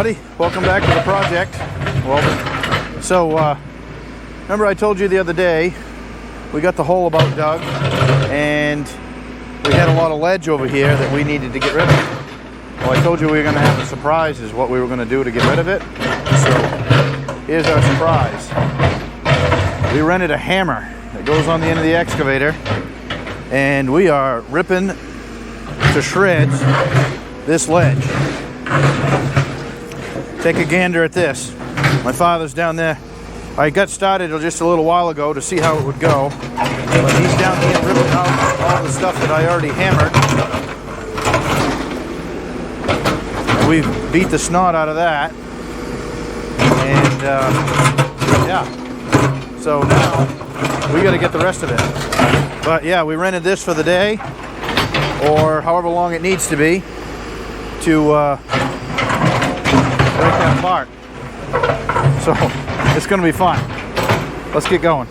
everybody, welcome back to the project. Well, so remember I told you the other day we got the hole about dug and we had a lot of ledge over here that we needed to get rid of. Well, I told you we were going to have a surprise is what we were going to do to get rid of it. So here's our surprise. We rented a hammer that goes on the end of the excavator and we are ripping to shreds this ledge. Take a gander at this. My father's down there. I got started just a little while ago to see how it would go, but he's down here ripping out all the stuff that I already hammered. And we beat the snot out of that, and yeah. So now we got to get the rest of it. But yeah, we rented this for the day, or however long it needs to be, to break that apart. So it's going to be fun. Let's get going.